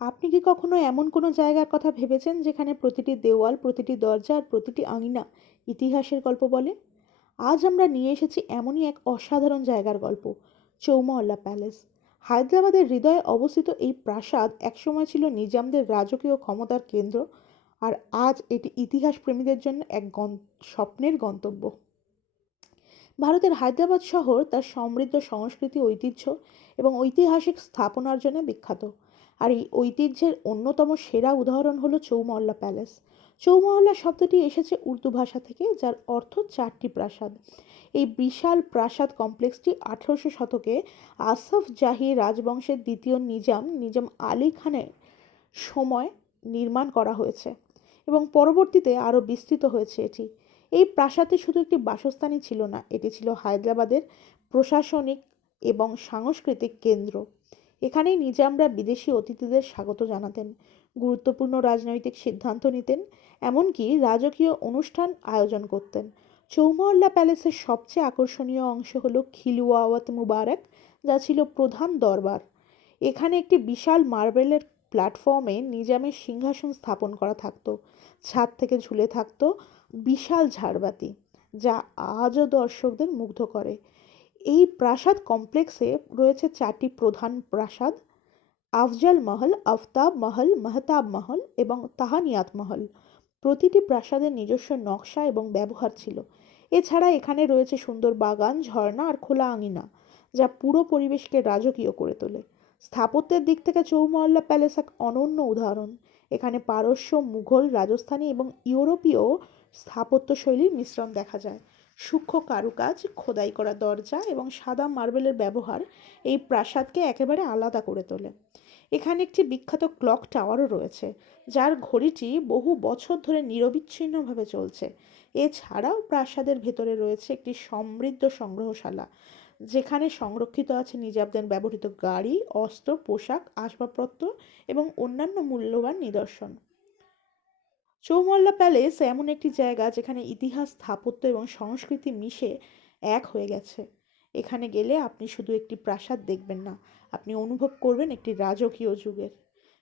আপনি কি কখনো এমন কোনো জায়গার কথা ভেবেছেন যেখানে প্রতিটি দেওয়াল, প্রতিটি দরজা আর প্রতিটি আঙিনা ইতিহাসের গল্প বলে? আজ আমরা নিয়ে এসেছি এমনই এক অসাধারণ জায়গার গল্প, চৌমহল্লা প্যালেস। হায়দ্রাবাদের হৃদয়ে অবস্থিত এই প্রাসাদ একসময় ছিল নিজামদের রাজকীয় ক্ষমতার কেন্দ্র, আর আজ এটি ইতিহাস প্রেমীদের জন্য এক স্বপ্নের গন্তব্য। ভারতের হায়দ্রাবাদ শহর তার সমৃদ্ধ সংস্কৃতি, ঐতিহ্য এবং ঐতিহাসিক স্থাপনার জন্য বিখ্যাত। আর এই ঐতিহ্যের অন্যতম সেরা উদাহরণ হলো চৌমহল্লা প্যালেস। চৌমহল্লা শব্দটি এসেছে উর্দু ভাষা থেকে, যার অর্থ চারটি প্রাসাদ। এই বিশাল প্রাসাদ কমপ্লেক্সটি 1800 শতকে আসফ জাহি রাজবংশের দ্বিতীয় নিজাম নিজাম আলী খানের সময় নির্মাণ করা হয়েছে এবং পরবর্তীতে আরও বিস্তৃত হয়েছে এটি। এই প্রাসাদটি শুধু একটি বাসস্থানই ছিল না, এটি ছিল হায়দ্রাবাদের প্রশাসনিক এবং সাংস্কৃতিক কেন্দ্র। এখানেই নিজামরা বিদেশি অতিথিদের স্বাগত জানাতেন, গুরুত্বপূর্ণ রাজনৈতিক সিদ্ধান্ত নিতেন, এমনকি রাজকীয় অনুষ্ঠান আয়োজন করতেন। চৌমহল্লা প্যালেসের সবচেয়ে আকর্ষণীয় অংশ হলো খিলওয়াওয়াত মুবারক, যা ছিল প্রধান দরবার। এখানে একটি বিশাল মার্বেলের প্ল্যাটফর্মে নিজামের সিংহাসন স্থাপন করা থাকতো। ছাদ থেকে ঝুলে থাকতো বিশাল ঝাড়বাতি, যা আজও দর্শকদের মুগ্ধ করে। এই প্রাসাদ কমপ্লেক্সে রয়েছে চারটি প্রধান প্রাসাদ: আফজাল মহল, আফতাব মহল, মেহতাব মহল এবং তাহানিয়াত মহল। প্রতিটি প্রাসাদের নিজস্ব নকশা এবং ব্যবহার ছিল। এছাড়া এখানে রয়েছে সুন্দর বাগান, ঝর্ণা আর খোলা আঙিনা, যা পুরো পরিবেশকে রাজকীয় করে তোলে। স্থাপত্যের দিক থেকে চৌমহল্লা প্যালেস এক অনন্য উদাহরণ। এখানে পারস্য, মুঘল, রাজস্থানী এবং ইউরোপীয় স্থাপত্য শৈলীর মিশ্রণ দেখা যায়। সূক্ষ্ম কারুকাজ, খোদাই করা দরজা এবং সাদা মার্বেলের ব্যবহার এই প্রাসাদকে একেবারে আলাদা করে তোলে। এখানে একটি বিখ্যাত ক্লক টাওয়ারও রয়েছে, যার ঘড়িটি বহু বছর ধরে নিরবিচ্ছিন্নভাবে চলছে। এছাড়াও প্রাসাদের ভেতরে রয়েছে একটি সমৃদ্ধ সংগ্রহশালা, যেখানে সংরক্ষিত আছে নিজামদের ব্যবহৃত গাড়ি, অস্ত্র, পোশাক, আসবাবপত্র এবং অন্যান্য মূল্যবান নিদর্শন। চৌমহল্লা প্যালেস এমন একটি জায়গা যেখানে ইতিহাস, স্থাপত্য এবং সংস্কৃতি মিশে এক হয়ে গেছে। এখানে গেলে আপনি শুধু একটি প্রাসাদ দেখবেন না, আপনি অনুভব করবেন একটি রাজকীয় যুগের।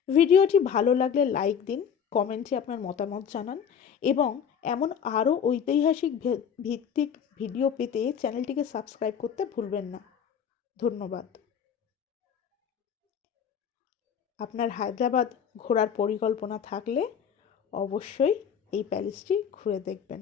ভিডিওটি ভালো লাগলে লাইক দিন, কমেন্টে আপনার মতামত জানান এবং এমন আরও ঐতিহাসিক ভিত্তিক ভিডিও পেতে চ্যানেলটিকে সাবস্ক্রাইব করতে ভুলবেন না। ধন্যবাদ। আপনার হায়দ্রাবাদ ঘোরার পরিকল্পনা থাকলে অবশ্যই এই প্যালেসটি ঘুরে দেখবেন।